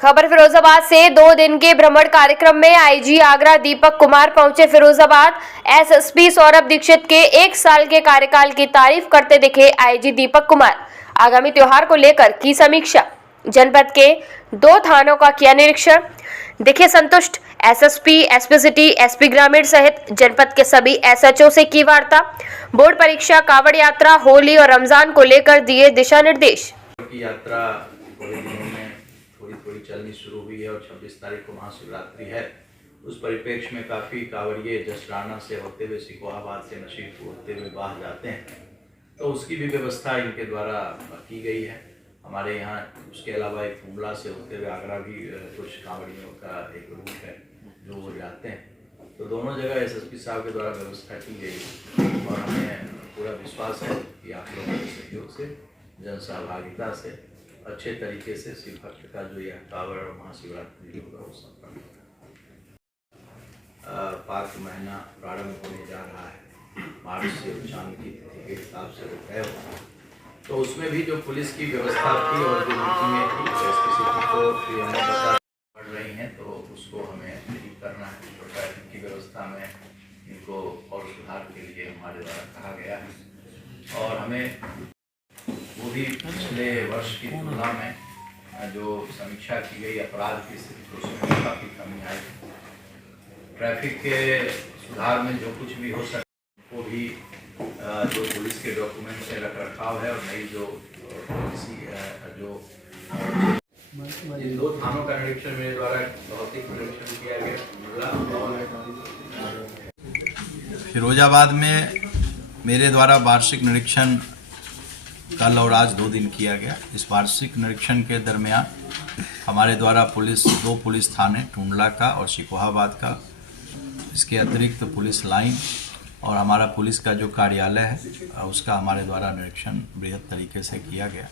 खबर फिरोजाबाद से 2 दिन के भ्रमण कार्यक्रम में आईजी आगरा दीपक कुमार पहुंचे फिरोजाबाद। एसएसपी सौरभ दीक्षित के 1 साल के कार्यकाल की तारीफ करते दिखे आईजी दीपक कुमार। आगामी त्योहार को लेकर की समीक्षा। जनपद के 2 थानों का किया निरीक्षण, दिखे संतुष्ट। एसएसपी, एसपी सिटी, एसपी ग्रामीण सहित जनपद के सभी एसएचओ से की वार्ता। बोर्ड परीक्षा, कावड़ यात्रा, होली और रमजान को लेकर दिए दिशा निर्देश। यात्रा थोड़े दिनों में थोड़ी चलनी शुरू हुई है और 26 तारीख को महाशिवरात्रि है। उस परिप्रेक्ष्य में काफ़ी कांवड़िये जसराना से होते हुए सिकोहाबाद से नशीरपुर होते हुए बाहर जाते हैं, तो उसकी भी व्यवस्था इनके द्वारा की गई है हमारे यहाँ। उसके अलावा एक फुमला से होते हुए आगरा भी कुछ कांवड़ियों का एक रूट है जो वो जाते हैं, तो दोनों जगह एसएसपी साहब के द्वारा व्यवस्था की गई है और हमें पूरा विश्वास है कि आप लोगों के सहयोग से, जन सहभागिता से अच्छे तरीके से शिव भक्त का जो यह कावड़ और महाशिवरात्रि होगा वो संपन्न होगा। पाक महीना प्रारंभ होने जा रहा है, मार्च से चांद की तिथि के हिसाब से वो तय होगा, तो उसमें भी जो पुलिस की व्यवस्था थी और जो मीटिंगें थी एसपी को हमें बता पड़ रही हैं, तो उसको हमें ठीक करना है। तो ट्रैफिक की व्यवस्था में इनको और सुधार के लिए हमारे द्वारा कहा गया है और हमें वो भी पिछले वर्ष की तुलना में जो समीक्षा की गई अपराध की स्थिति, उसमें काफ़ी कमी आई। ट्रैफिक के सुधार में जो कुछ भी हो सके वो भी जो पुलिस के डॉक्यूमेंट से रख रखाव है और नई जो पॉलिसी जो इन 2 थानों का निरीक्षण मेरे द्वारा भौतिक निरीक्षण किया गया। फिरोजाबाद में मेरे द्वारा वार्षिक निरीक्षण कल और आज 2 दिन किया गया। इस वार्षिक निरीक्षण के दरमियान हमारे द्वारा 2 पुलिस थाने टुंडला का और सिकोहाबाद का, इसके अतिरिक्त पुलिस लाइन और हमारा पुलिस का जो कार्यालय है उसका हमारे द्वारा निरीक्षण बृहद तरीके से किया गया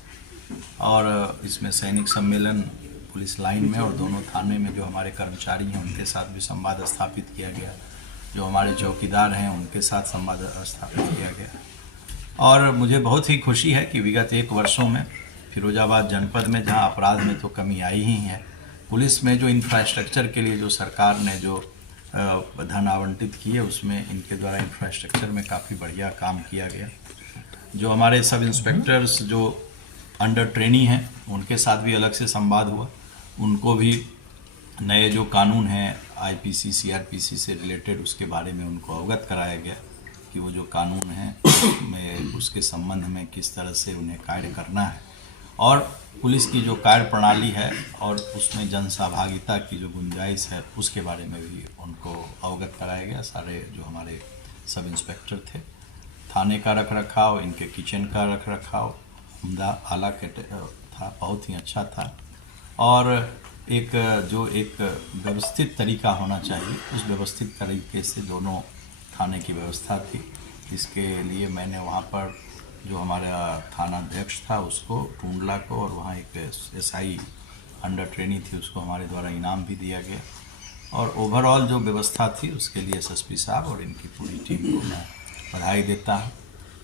और इसमें सैनिक सम्मेलन पुलिस लाइन में और दोनों थाने में जो हमारे कर्मचारी हैं उनके साथ भी संवाद स्थापित किया गया, जो हमारे चौकीदार हैं उनके साथ संवाद स्थापित किया गया। और मुझे बहुत ही खुशी है कि विगत 1 वर्षों में फिरोजाबाद जनपद में जहां अपराध में तो कमी आई ही है, पुलिस में जो इंफ्रास्ट्रक्चर के लिए जो सरकार ने जो धन आवंटित किए उसमें इनके द्वारा इंफ्रास्ट्रक्चर में काफ़ी बढ़िया काम किया गया। जो हमारे सब इंस्पेक्टर्स जो अंडर ट्रेनी हैं उनके साथ भी अलग से संवाद हुआ, उनको भी नए जो कानून हैं आईपीसी सीआरपीसी से रिलेटेड उसके बारे में उनको अवगत कराया गया कि वो जो कानून है में उसके संबंध में किस तरह से उन्हें कार्य करना है और पुलिस की जो कार्य प्रणाली है और उसमें जन सहभागिता की जो गुंजाइश है उसके बारे में भी उनको अवगत कराया गया। सारे जो हमारे सब इंस्पेक्टर थे, थाने का रख रखाव, इनके किचन का रख रखाव उम्दा आला था, बहुत ही अच्छा था और एक व्यवस्थित तरीका होना चाहिए, उस व्यवस्थित तरीके से दोनों थाने की व्यवस्था थी। इसके लिए मैंने वहाँ पर जो हमारा थाना अध्यक्ष था उसको, टुंडला को, और वहाँ एक एसआई अंडर ट्रेनी थी उसको हमारे द्वारा इनाम भी दिया गया और ओवरऑल जो व्यवस्था थी उसके लिए एसएसपी साहब और इनकी पूरी टीम को मैं बधाई देता हूँ।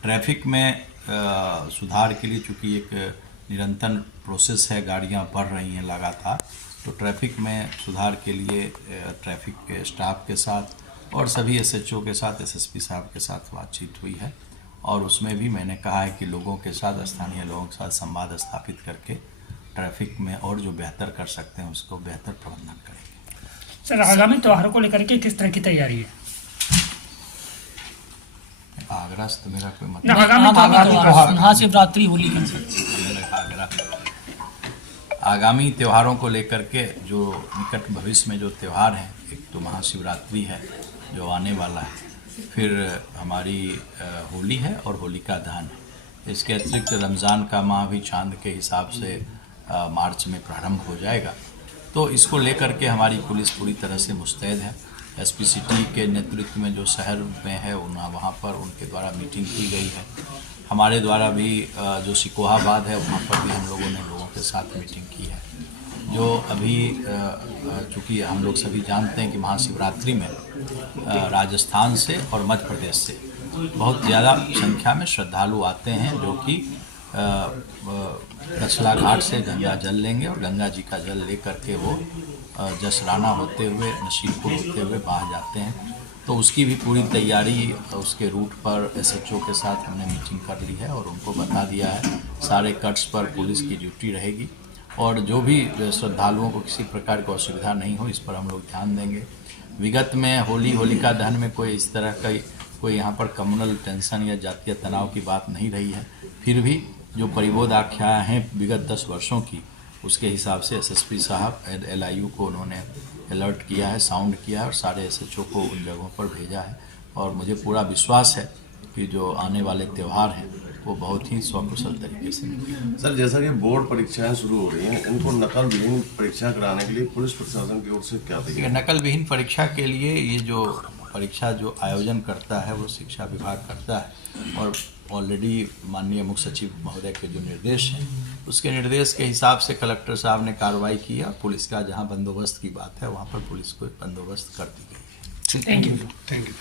ट्रैफिक में सुधार के लिए चूँकि एक निरंतर प्रोसेस है, गाड़ियाँ बढ़ रही हैं लगातार, तो ट्रैफिक में सुधार के लिए ट्रैफिक के स्टाफ के साथ और सभी एसएचओ के साथ, एसएसपी साहब के साथ बातचीत हुई है और उसमें भी मैंने कहा है कि लोगों के साथ, स्थानीय लोगों के साथ संवाद स्थापित करके ट्रैफिक में और जो बेहतर कर सकते हैं उसको बेहतर प्रबंधन करेंगे। सर, आगामी त्योहारों को लेकर के किस तरह की तैयारी है? आगरा से तो मेरा कोई मतलब महाशिवरात्रि होली आगामी त्योहारों को लेकर के जो निकट भविष्य में जो त्यौहार हैं, एक तो महाशिवरात्रि है जो आने वाला है, फिर हमारी होली है और होलिका दहन है। इसके अतिरिक्त रमज़ान का माह भी चांद के हिसाब से मार्च में प्रारंभ हो जाएगा, तो इसको लेकर के हमारी पुलिस पूरी तरह से मुस्तैद है। एसपी सिटी के नेतृत्व में जो शहर में है वहाँ पर उनके द्वारा मीटिंग की गई है। हमारे द्वारा भी जो सिकोहाबाद है वहाँ पर भी हम लोगों ने लोगों के साथ मीटिंग की है। जो अभी चूँकि हम लोग सभी जानते हैं कि महाशिवरात्रि में राजस्थान से और मध्य प्रदेश से बहुत ज़्यादा संख्या में श्रद्धालु आते हैं, जो कि कछला घाट से गंगा जल लेंगे और गंगा जी का जल ले करके वो जसराना होते हुए नसीबपुर होते हुए बाहर जाते हैं। तो उसकी भी पूरी तैयारी उसके रूट पर एसएचओ के साथ हमने मीटिंग कर ली है और उनको बता दिया है सारे कट्स पर पुलिस की ड्यूटी रहेगी और जो भी श्रद्धालुओं को किसी प्रकार की असुविधा नहीं हो इस पर हम लोग ध्यान देंगे। विगत में होलिका दहन में कोई इस तरह का कोई यहाँ पर कम्युनल टेंशन या जातीय तनाव की बात नहीं रही है, फिर भी जो परिबोध आख्याएँ हैं विगत 10 वर्षों की उसके हिसाब से एसएसपी साहब LIU को उन्होंने अलर्ट किया है, साउंड किया है और सारे एसएचओ को उन जगहों पर भेजा है और मुझे पूरा विश्वास है कि जो आने वाले त्यौहार हैं वो बहुत ही स्वकुशल तरीके से निकलेंगे। सर, जैसा कि बोर्ड परीक्षाएं शुरू हो रही हैं, इनको नकल विहीन परीक्षा कराने के लिए पुलिस प्रशासन की ओर से क्या देखिए, नकल विहीन परीक्षा के लिए ये जो परीक्षा जो आयोजन करता है वो शिक्षा विभाग करता है और ऑलरेडी माननीय मुख्य सचिव महोदय के जो निर्देश हैं उसके निर्देश के हिसाब से कलेक्टर साहब ने कार्रवाई की है। पुलिस का जहां बंदोबस्त की बात है वहां पर पुलिस को बंदोबस्त कर दी गई है। Thank you.